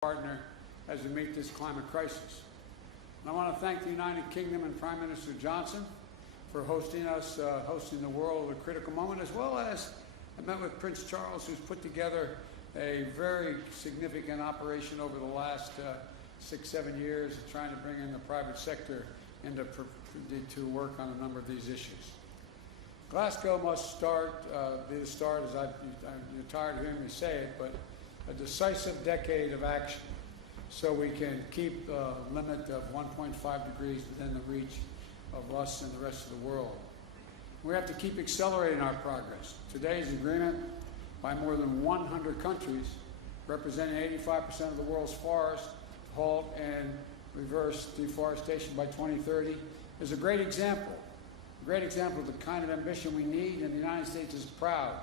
partner as we meet this climate crisis. And I want to thank the United Kingdom and Prime Minister Johnson for hosting us, hosting the world at a critical moment, as well as I met with Prince Charles, who's put together a very significant operation over the last 6-7 years, trying to bring in the private sector to work on a number of these issues. Glasgow must be the start, as you're tired of hearing me say it, but a decisive decade of action so we can keep the limit of 1.5 degrees within the reach of us and the rest of the world. We have to keep accelerating our progress. Today's agreement by more than 100 countries, representing 85% of the world's forests, to halt and reverse deforestation by 2030, is a great example of the kind of ambition we need, and the United States is proud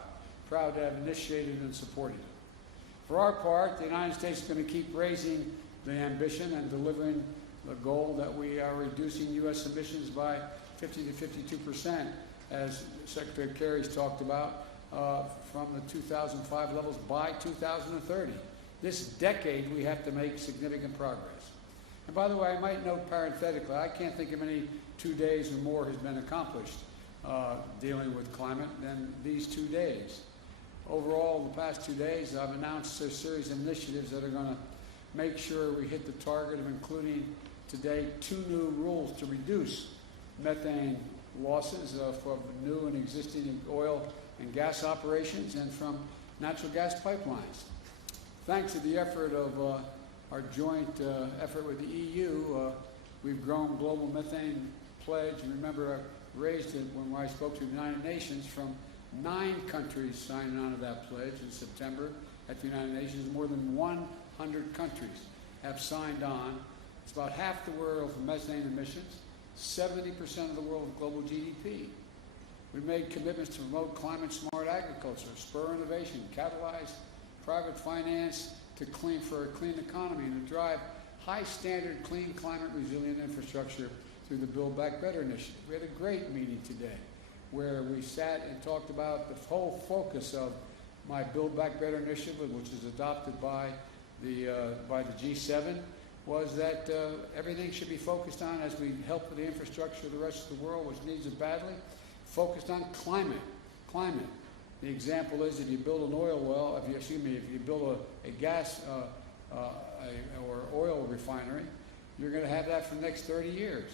to have initiated and supported it. For our part, the United States is going to keep raising the ambition and delivering the goal that we are reducing U.S. emissions by 50 to 52%, as Secretary Kerry's talked about, from the 2005 levels by 2030. This decade, we have to make significant progress. And by the way, I might note parenthetically, I can't think of any 2 days or more has been accomplished dealing with climate than these 2 days. Overall, the past 2 days, I've announced a series of initiatives that are going to make sure we hit the target of including today 2 new rules to reduce methane losses from new and existing oil and gas operations and from natural gas pipelines. Thanks to the effort of our joint effort with the EU, we've grown global methane pledge. Remember, I raised it when I spoke to the United Nations from 9 countries signing on to that pledge in September at the United Nations. More than 100 countries have signed on. It's about half the world's methane emissions, 70% of the world's global GDP. We've made commitments to promote climate-smart agriculture, spur innovation, catalyze private finance for a clean economy, and to drive high-standard, clean, climate-resilient infrastructure through the Build Back Better initiative. We had a great meeting today where we sat and talked about the whole focus of my Build Back Better initiative, which is adopted by the G7, was that everything should be focused on, as we help with the infrastructure of the rest of the world, which needs it badly, focused on climate. The example is if you build an oil well, if you build a gas or oil refinery, you're going to have that for the next 30 years.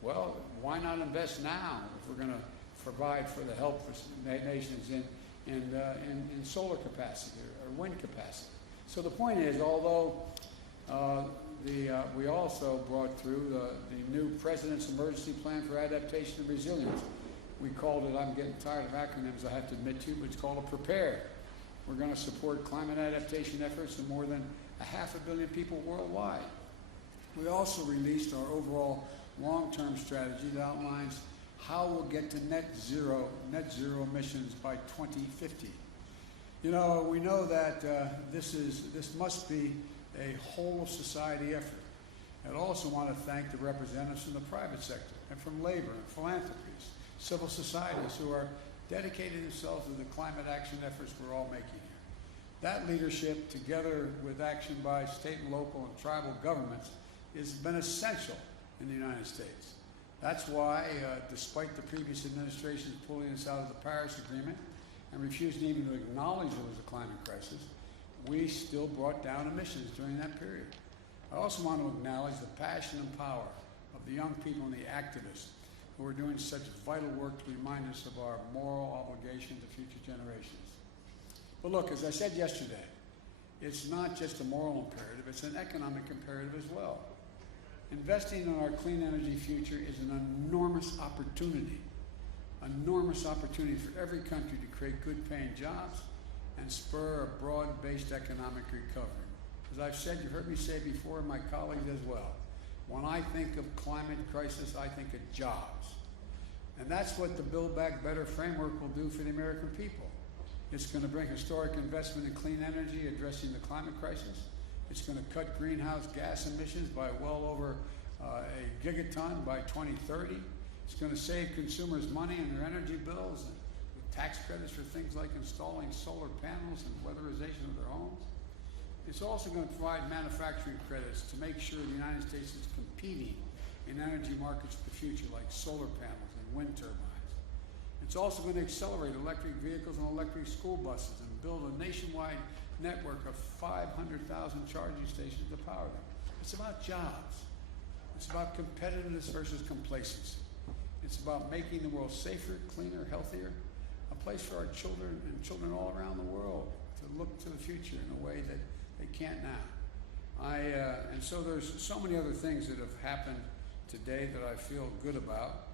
Well, why not invest now if we're going to provide for the help for nations in solar capacity or wind capacity? So the point is, although we also brought through the new President's Emergency Plan for Adaptation and Resilience. We called it, I'm getting tired of acronyms, I have to admit to you, but it's called a PREPARE. We're going to support climate adaptation efforts of more than 500 million people worldwide. We also released our overall long-term strategy that outlines how we'll get to net zero emissions by 2050. You know, we know that this must be a whole of society effort. I'd also want to thank the representatives from the private sector and from labor and philanthropies, civil societies who are dedicating themselves to the climate action efforts we're all making here. That leadership, together with action by state and local and tribal governments, has been essential in the United States. That's why, despite the previous administration's pulling us out of the Paris Agreement and refusing even to acknowledge there was a climate crisis, we still brought down emissions during that period. I also want to acknowledge the passion and power of the young people and the activists who are doing such vital work to remind us of our moral obligation to future generations. But look, as I said yesterday, it's not just a moral imperative, it's an economic imperative as well. Investing in our clean energy future is an enormous opportunity for every country to create good-paying jobs and spur a broad-based economic recovery. As I've said, you've heard me say before, and my colleagues as well, when I think of climate crisis, I think of jobs. And that's what the Build Back Better framework will do for the American people. It's going to bring historic investment in clean energy, addressing the climate crisis. It's going to cut greenhouse gas emissions by well over a gigaton by 2030. It's going to save consumers money on their energy bills and with tax credits for things like installing solar panels and weatherization of their homes. It's also going to provide manufacturing credits to make sure the United States is competing in energy markets of the future like solar panels and wind turbines. It's also going to accelerate electric vehicles and electric school buses and build a nationwide network of 500,000 charging stations to power them. It's about jobs. It's about competitiveness versus complacency. It's about making the world safer, cleaner, healthier, a place for our children and children all around the world to look to the future in a way that they can't now. And so there's so many other things that have happened today that I feel good about.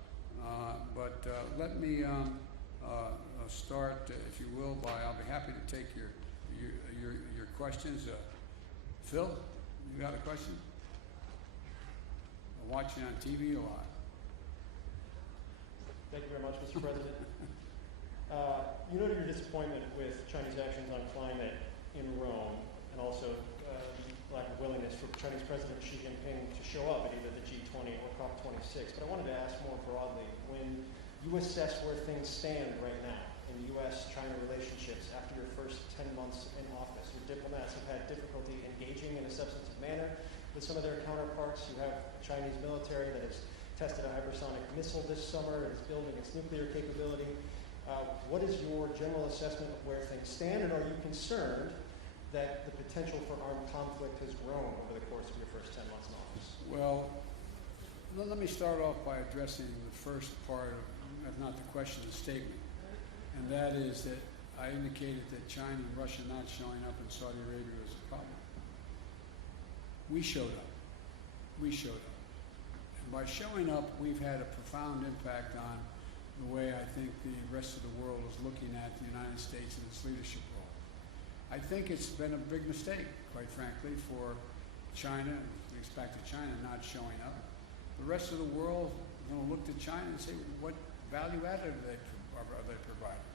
But let me start, if you will, I'll be happy to take your questions. Phil, you got a question? I'm watching on TV a lot. Thank you very much, Mr. President. You noted your disappointment with Chinese actions on climate in Rome, and also lack of willingness for Chinese President Xi Jinping to show up at either the G20 or COP26. But I wanted to ask more broadly, when you assess where things stand right now in U.S.-China relationships after your first 10 months in office, your diplomats have had difficulty engaging in a substantive manner with some of their counterparts. You have a Chinese military that has tested a hypersonic missile this summer and is building its nuclear capability. What is your general assessment of where things stand, and are you concerned that the potential for armed conflict has grown over the course of your first 10 months in office? Well, let me start off by addressing the first part of, if not the question, the statement. And that is that I indicated that China and Russia not showing up in Saudi Arabia was a problem. We showed up. We showed up. And by showing up, we've had a profound impact on the way I think the rest of the world is looking at the United States and its leadership role. I think it's been a big mistake, quite frankly, for China, with respect to China not showing up. The rest of the world is going to look to China and say, what value added are they providing?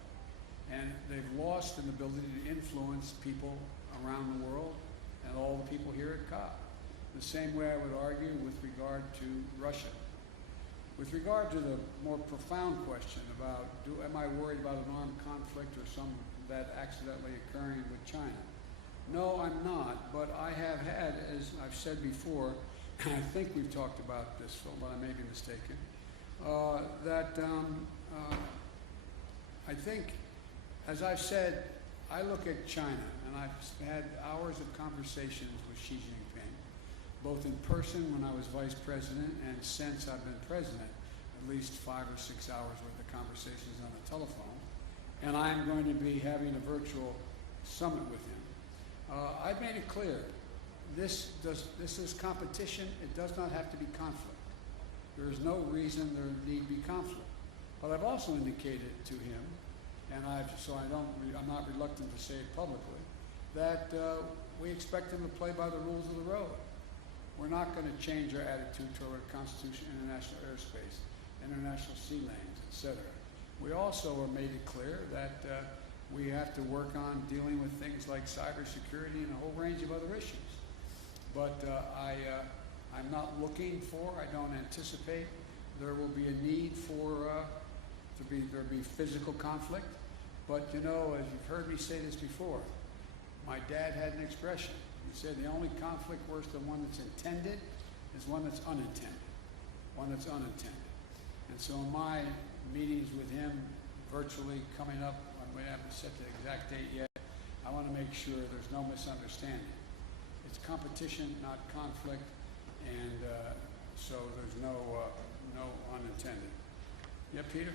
And they've lost an ability to influence people around the world and all the people here at COP. The same way I would argue with regard to Russia. With regard to the more profound question about, am I worried about an armed conflict or some that accidentally occurring with China? No, I'm not, but I have had, as I've said before, and I think we've talked about this, Phil, but I may be mistaken, I think, as I've said, I look at China, and I've had hours of conversations with Xi Jinping, both in person when I was vice president and since I've been president, at least 5 or 6 hours worth of conversations on the telephone. And I'm going to be having a virtual summit with him. I've made it clear, this is competition. It does not have to be conflict. There is no reason there need be conflict. But I've also indicated to him, and I'm not reluctant to say it publicly, that we expect him to play by the rules of the road. We're not going to change our attitude toward Constitution, international airspace, international sea lanes, etc. We also are made it clear that we have to work on dealing with things like cybersecurity and a whole range of other issues. But I'm not looking for, I don't anticipate there will be a need for there be physical conflict. But you know, as you've heard me say this before, my dad had an expression. He said the only conflict worse than one that's intended is one that's unintended. One that's unintended. And so in my meetings with him virtually coming up, we haven't set the exact date yet, I want to make sure there's no misunderstanding. It's competition, not conflict, and so there's no unintended. Yeah, Peter?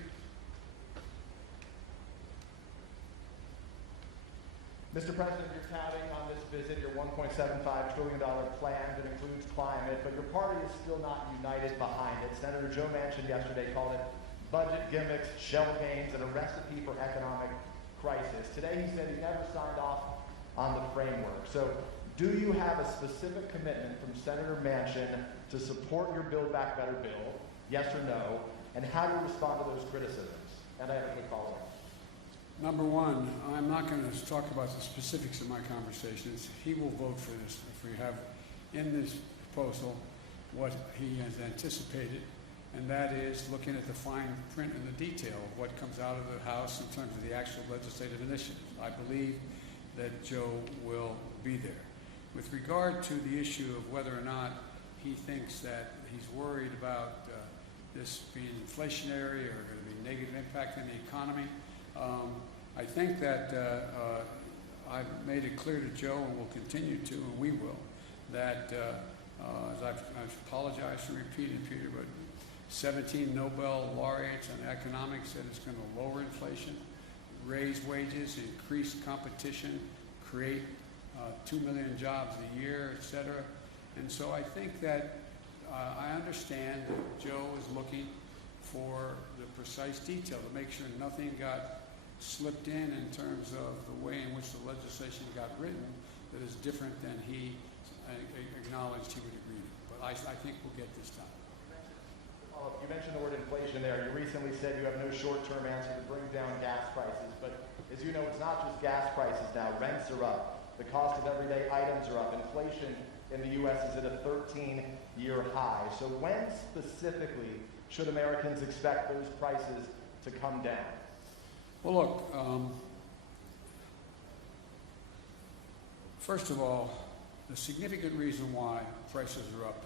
Mr. President, you're touting on this visit your $1.75 trillion plan that includes climate, but your party is still not united behind it. Senator Joe Manchin yesterday called it budget gimmicks, shell games, and a recipe for economic crisis. Today he said he never signed off on the framework. So do you have a specific commitment from Senator Manchin to support your Build Back Better bill, yes or no, and how do you respond to those criticisms? And I have a quick follow-up. Number one, I'm not going to talk about the specifics of my conversations. He will vote for this if we have in this proposal what he has anticipated, and that is looking at the fine print and the detail of what comes out of the House in terms of the actual legislative initiatives. I believe that Joe will be there. With regard to the issue of whether or not he thinks that he's worried about this being inflationary or going to be negative impact on the economy, I think that I've made it clear to Joe, and will continue to, and we will, that as I've apologized for repeating, Peter, but 17 Nobel laureates on economics said it's going to lower inflation, raise wages, increase competition, create 2 million jobs a year, et cetera. And so I think that I understand that Joe is looking for the precise detail to make sure nothing got slipped in terms of the way in which the legislation got written that is different than he acknowledged he would agree to. But I think we'll get this done. You mentioned the word inflation there. You recently said you have no short-term answer to bring down gas prices. But as you know, it's not just gas prices now. Rents are up. The cost of everyday items are up. Inflation in the U.S. is at a 13-year high. So when specifically should Americans expect those prices to come down? Well, look, first of all, the significant reason why prices are up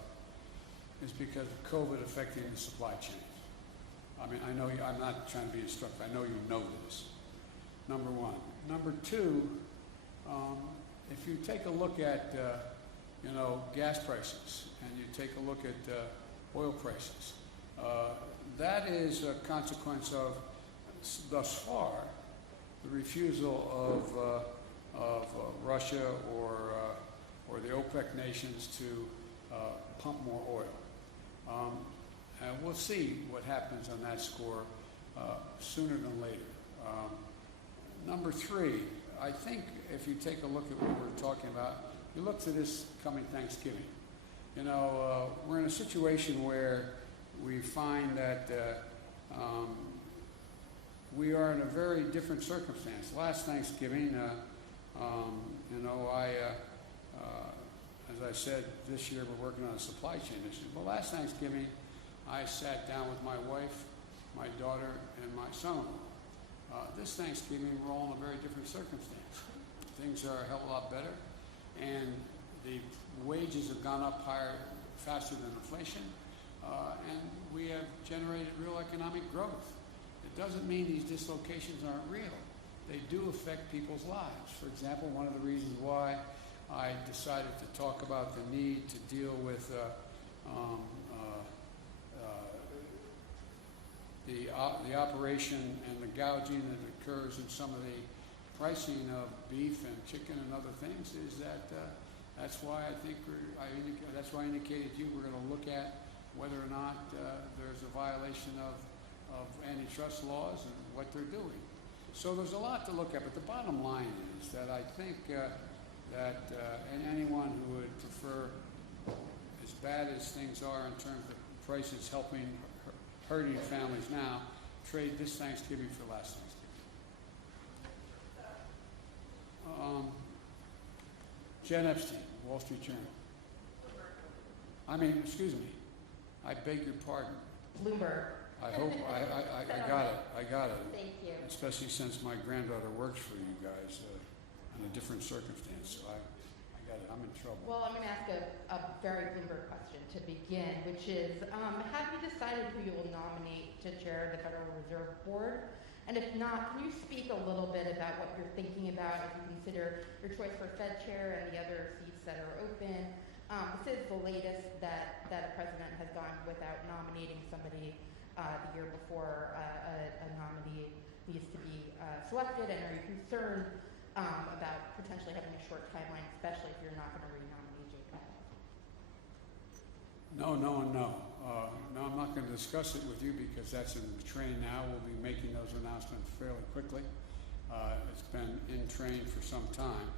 is because of COVID affecting the supply chain. I mean, I know I'm not trying to be instructive. I know you know this. Number one. Number two, if you take a look at gas prices, and you take a look at oil prices, that is a consequence of, thus far, the refusal of Russia or the OPEC nations to pump more oil. And we'll see what happens on that score sooner than later. Number three, I think if you take a look at what we're talking about, you look to this coming Thanksgiving. We're in a situation where we find that we are in a very different circumstance. Last Thanksgiving, as I said, this year we're working on a supply chain issue. But last Thanksgiving, I sat down with my wife, my daughter, and my son-in-law. This Thanksgiving, we're all in a very different circumstance. Things are a hell of a lot better, and the wages have gone up higher, faster than inflation, and we have generated real economic growth. It doesn't mean these dislocations aren't real. They do affect people's lives. For example, one of the reasons why I decided to talk about the need to deal with the operation and the gouging that occurs in some of the pricing of beef and chicken and other things is that that's why I think that's why I indicated to you we're going to look at whether or not there's a violation of antitrust laws and what they're doing. So there's a lot to look at, but the bottom line is that I think that anyone who would prefer, as bad as things are in terms of prices hurting families now, trade this Thanksgiving for last Thanksgiving. Jen Epstein, Wall Street Journal. Excuse me. I beg your pardon. Bloomberg. I hope I got it. I got it. Thank you. Especially since my granddaughter works for you guys in a different circumstance. So I got it. I'm in trouble. Well, I'm going to ask a very Bloomberg question to begin, which is, have you decided who you will nominate to chair the Federal Reserve Board? And if not, can you speak a little bit about what you're thinking about as you consider your choice for Fed chair and the other seats that are open? This is the latest that a president has gone without nominating somebody the year before a nominee needs to be selected. And are you concerned about potentially having a short timeline, especially if you're not going to re-nominate Jay Powell? No. No, I'm not going to discuss it with you because that's in train now. We'll be making those announcements fairly quickly. It's been in train for some time,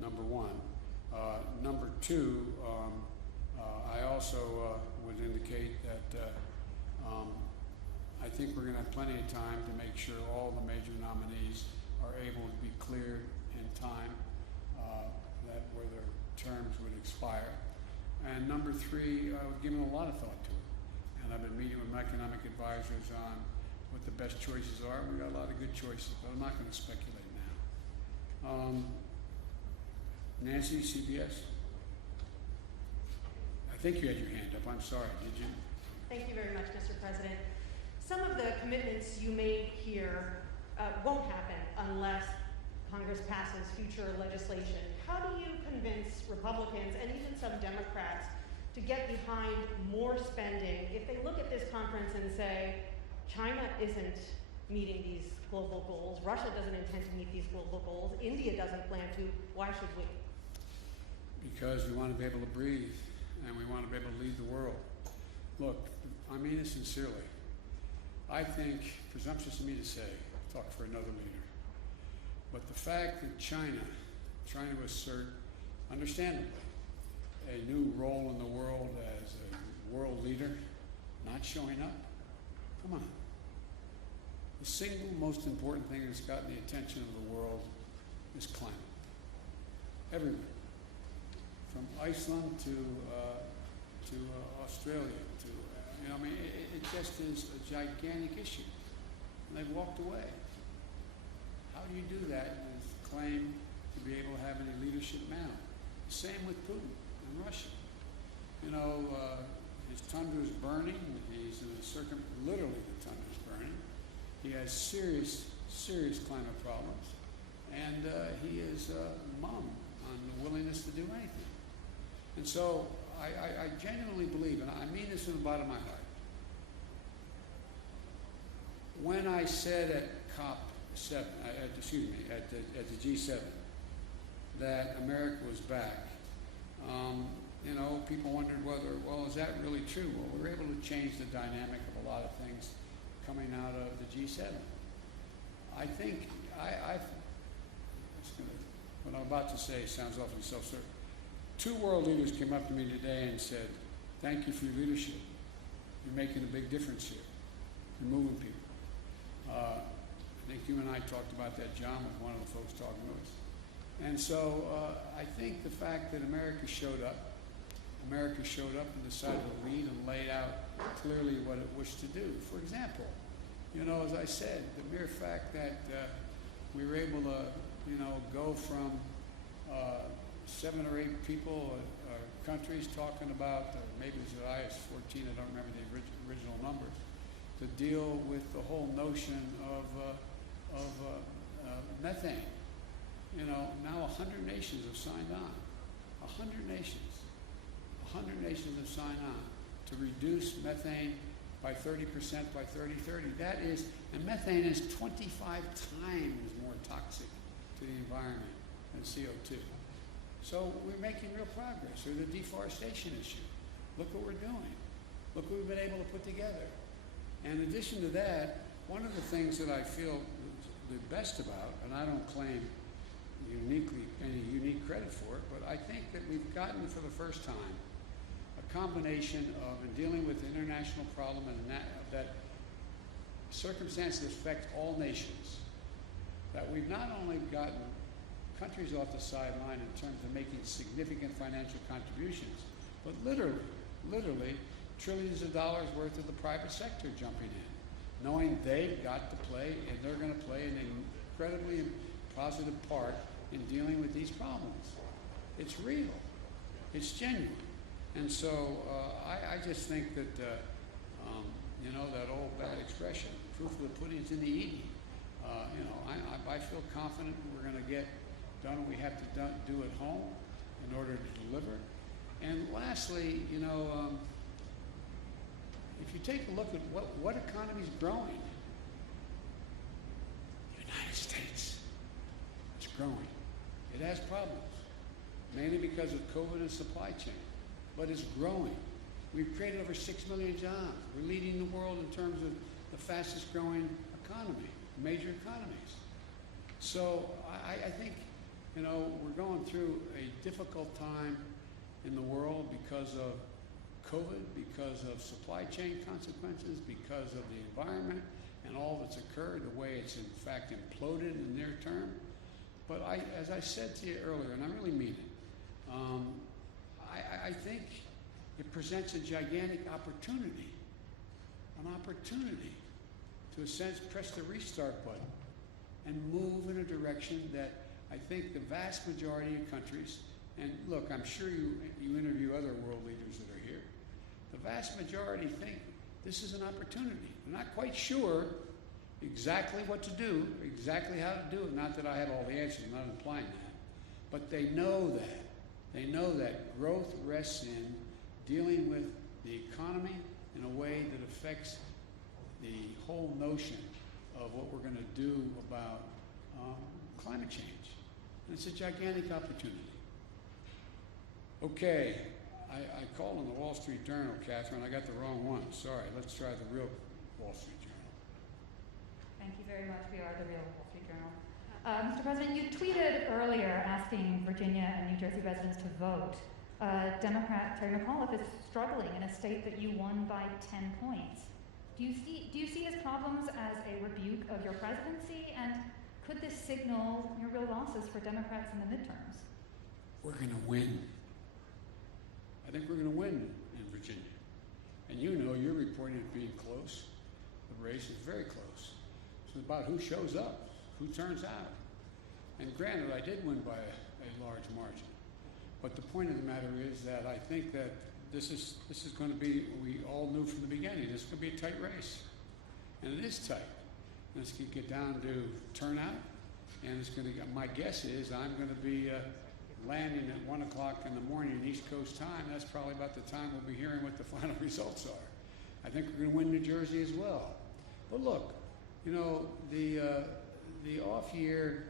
number one. Number two, I also would indicate that I think we're going to have plenty of time to make sure all the major nominees are able to be cleared in time where their terms would expire. And number three, I've given a lot of thought to it. And I've been meeting with my economic advisors on what the best choices are. We've got a lot of good choices, but I'm not going to speculate now. Nancy, CBS. I think you had your hand up. I'm sorry. Did you? Thank you very much, Mr. President. Some of the commitments you made here won't happen unless Congress passes future legislation. How do you convince Republicans and even some Democrats to get behind more spending if they look at this conference and say, China isn't meeting these global goals, Russia doesn't intend to meet these global goals, India doesn't plan to, why should we? Because we want to be able to breathe and we want to be able to lead the world. Look, I mean it sincerely. I think, presumptuous of me to say, talk for another leader, but the fact that China, trying to assert, understandably, a new role in the world as a world leader, not showing up, come on. The single most important thing that's gotten the attention of the world is climate. Everywhere. From Iceland to Australia to, I mean, it just is a gigantic issue. And they've walked away. How do you do that and claim to be able to have any leadership now? Same with Putin and Russia. His tundra is burning. He's in a literally the tundra is burning. He has serious climate problems. And he is mum on the willingness to do anything. And so I genuinely believe, and I mean this from the bottom of my heart, when I said at COP7, at the G7, that America was back, people wondered whether, well, is that really true? Well, we were able to change the dynamic of a lot of things coming out of the G7. I think what I'm about to say sounds awfully self-certain. 2 world leaders came up to me today and said, thank you for your leadership. You're making a big difference here. You're moving people. I think you and I talked about that, John, with one of the folks talking to us. And so I think the fact that America showed up and decided to lead and laid out clearly what it wished to do. For example, as I said, the mere fact that we were able to, go from 7 or 8 people or countries talking about, maybe it was as high as 14, I don't remember the original numbers, to deal with the whole notion of methane. Now 100 nations have signed on. 100 nations have signed on to reduce methane by 30% by 2030. That is, and methane is 25 times more toxic to the environment than CO2. So we're making real progress. Or the deforestation issue. Look what we're doing. Look what we've been able to put together. And in addition to that, one of the things that I feel the best about, and I don't claim any unique credit for it, but I think that we've gotten for the first time a combination of, in dealing with the international problem and that circumstances affect all nations, that we've not only gotten countries off the sideline in terms of making significant financial contributions, but literally trillions of dollars worth of the private sector jumping in, knowing they've got to play and they're going to play an incredibly positive part in dealing with these problems. It's real. It's genuine. And so I just think that, that old bad expression, proof of the pudding's in the eating. I feel confident we're going to get done what we have to do at home in order to deliver. And lastly, if you take a look at what economy is growing, the United States is growing. It has problems, mainly because of COVID and supply chain, but it's growing. We've created over 6 million jobs. We're leading the world in terms of the fastest growing economy, major economies. So I think, we're going through a difficult time in the world because of COVID, because of supply chain consequences, because of the environment and all that's occurred, the way it's in fact imploded in the near term. But as I said to you earlier, and I really mean it, I think it presents a gigantic opportunity, to, in a sense, press the restart button and move in a direction that I think the vast majority of countries, and look, I'm sure you interview other world leaders that are here, vast majority think this is an opportunity. They're not quite sure exactly what to do, exactly how to do it. Not that I have all the answers, I'm not implying that. But they know that. They know that growth rests in dealing with the economy in a way that affects the whole notion of what we're going to do about climate change. And it's a gigantic opportunity. Okay, I called on the Wall Street Journal, Catherine. I got the wrong one. Sorry. Let's try the real Wall Street Journal. Thank you very much. We are the real Wall Street Journal. Mr. President, you tweeted earlier asking Virginia and New Jersey residents to vote. Democrat Terry McAuliffe is struggling in a state that you won by 10 points. Do you see his problems as a rebuke of your presidency? And could this signal your real losses for Democrats in the midterms? We're going to win. I think we're going to win in Virginia. And you know, you're reporting it being close. The race is very close. It's about who shows up, who turns out. And granted, I did win by a large margin. But the point of the matter is that I think that this is going to be, we all knew from the beginning, this is going to be a tight race. And it is tight. And it's going to get down to turnout. And it's going to, my guess is I'm going to be landing at 1 o'clock in the morning East Coast time. That's probably about the time we'll be hearing what the final results are. I think we're going to win New Jersey as well. But look, you know, the off year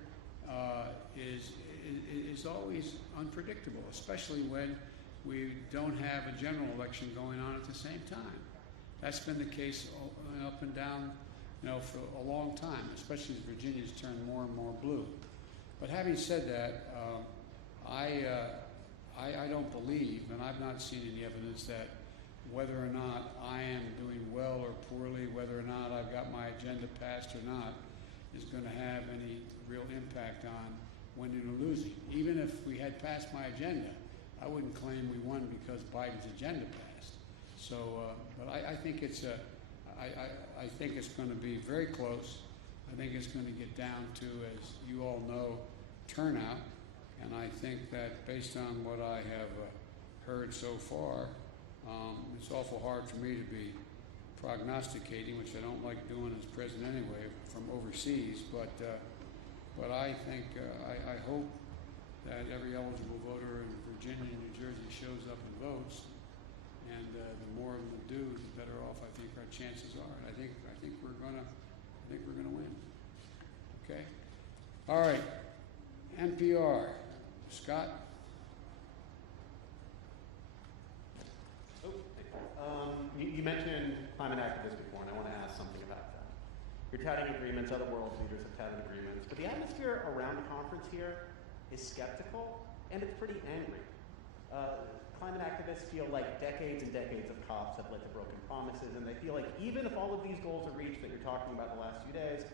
is always unpredictable, especially when we don't have a general election going on at the same time. That's been the case up and down, you know, for a long time, especially as Virginia's turned more and more blue. But having said that, I don't believe, and I've not seen any evidence that whether or not I am doing well or poorly, whether or not I've got my agenda passed or not, is going to have any real impact on winning or losing. Even if we had passed my agenda, I wouldn't claim we won because Biden's agenda passed. So, but I think it's I think it's going to be very close. I think it's going to get down to, as you all know, turnout. And I think that based on what I have heard so far, it's awful hard for me to be prognosticating, which I don't like doing as president anyway, from overseas. But I think, I hope that every eligible voter in Virginia and New Jersey shows up and votes. And the more of them do, the better off I think our chances are. And I think we're gonna win. Okay. All right. NPR. Scott? You mentioned climate activists before, and I want to ask something about that. You're touting agreements, other world leaders have touted agreements, but the atmosphere around the conference here is skeptical, and it's pretty angry. Climate activists feel like decades and decades of COPs have led to broken promises, and they feel like even if all of these goals are reached that you're talking about the last few days,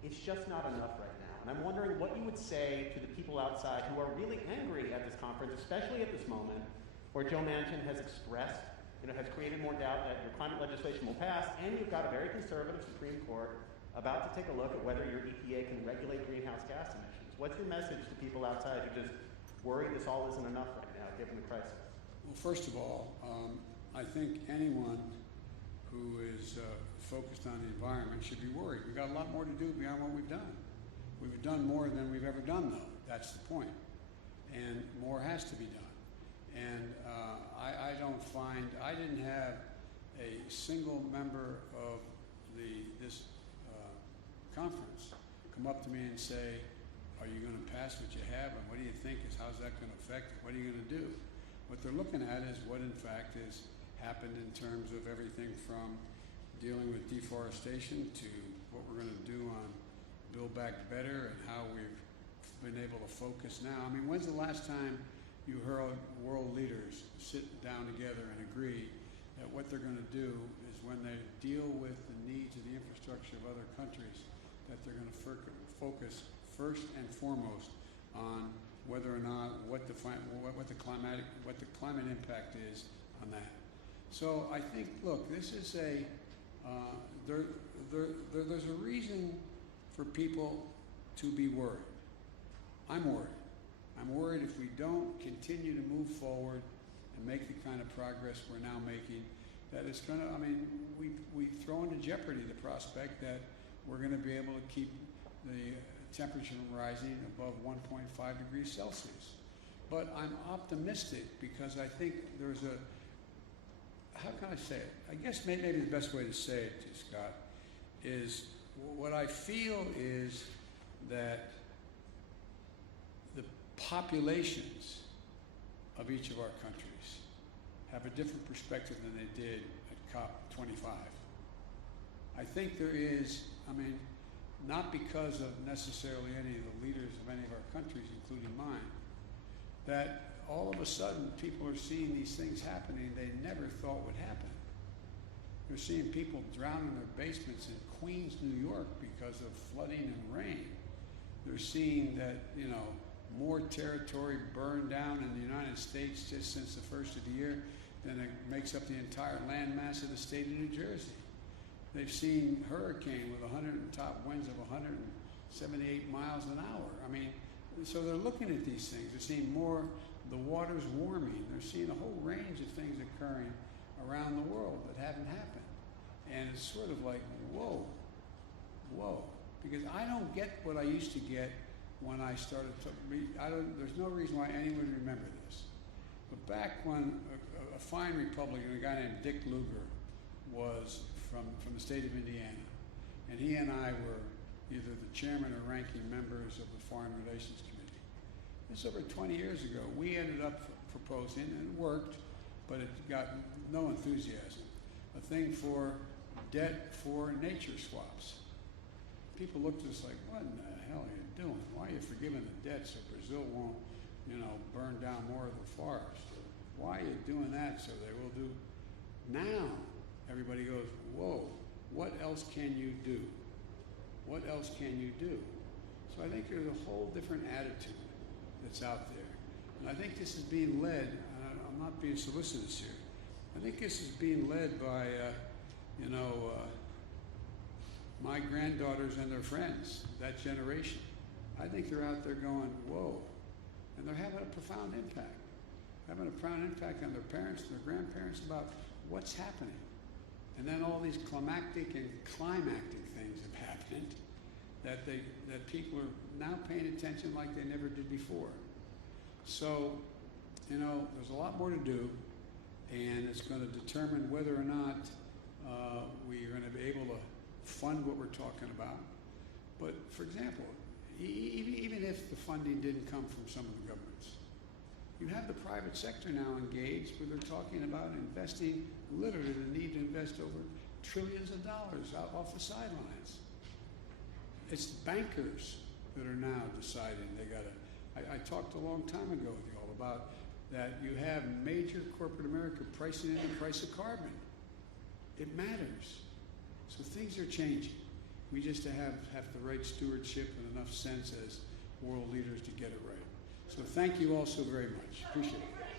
it's just not enough right now. And I'm wondering what you would say to the people outside who are really angry at this conference, especially at this moment, where Joe Manchin has expressed, has created more doubt that your climate legislation will pass, and you've got a very conservative Supreme Court about to take a look at whether your EPA can regulate greenhouse gas emissions. What's your message to people outside who just worry this all isn't enough right now, given the crisis? Well, first of all, I think anyone who is focused on the environment should be worried. We've got a lot more to do beyond what we've done. We've done more than we've ever done, though. That's the point. And more has to be done. And I didn't have a single member of this conference come up to me and say, are you going to pass what you have, and what do you think how's that going to affect it? What are you going to do? What they're looking at is what in fact has happened in terms of everything from dealing with deforestation to what we're going to do on Build Back Better and how we've been able to focus now. I mean, when's the last time you heard world leaders sit down together and agree that what they're going to do is when they deal with the needs of the infrastructure of other countries, that they're going to focus first and foremost on whether or not what the climate impact is on that. So I think, look, this is there's a reason for people to be worried. I'm worried. I'm worried if we don't continue to move forward and make the kind of progress we're now making, that it's going to, I mean, we throw into jeopardy the prospect that we're going to be able to keep the temperature from rising above 1.5 degrees Celsius. But I'm optimistic because I think there's how can I say it? I guess maybe the best way to say it, Scott, is what I feel is that the populations of each of our countries have a different perspective than they did at COP25. I think there is, I mean, not because of necessarily any of the leaders of any of our countries, including mine, that all of a sudden people are seeing these things happening they never thought would happen. They're seeing people drown in their basements in Queens, New York because of flooding and rain. They're seeing that, you know, more territory burned down in the United States just since the first of the year than it makes up the entire landmass of the state of New Jersey. They've seen hurricane with top winds of 178 miles an hour. I mean, so they're looking at these things. They're seeing more, the water's warming. They're seeing a whole range of things occurring around the world that haven't happened. And it's sort of like, whoa, whoa. Because I don't get what I used to get when I started to read. There's no reason why anyone would remember this. But back when a fine Republican, a guy named Dick Lugar, was from the state of Indiana, and he and I were either the chairman or ranking members of the Foreign Relations Committee. This over 20 years ago. We ended up proposing, and it worked, but it got no enthusiasm, a thing for debt for nature swaps. People looked at us like, what in the hell are you doing? Why are you forgiving the debt so Brazil won't, you know, burn down more of the forest? Why are you doing that so they will do? Now, everybody goes, whoa, what else can you do? What else can you do? So I think there's a whole different attitude that's out there. And I think this is being led, I'm not being solicitous here, I think this is being led by, my granddaughters and their friends, that generation. I think they're out there going, whoa. And they're having a profound impact. Having a profound impact on their parents and their grandparents about what's happening. And then all these climactic and climactic things have happened that people are now paying attention like they never did before. So, you know, there's a lot more to do, and it's going to determine whether or not we are going to be able to fund what we're talking about. But, for example, even if the funding didn't come from some of the governments, you have the private sector now engaged where they're talking about investing, literally the need to invest over trillions of dollars out off the sidelines. It's bankers that are now deciding they got to. I talked a long time ago with you all about that you have major corporate America pricing in the price of carbon. It matters. So things are changing. We just have the right stewardship and enough sense as world leaders to get it right. So thank you all so very much. Appreciate it.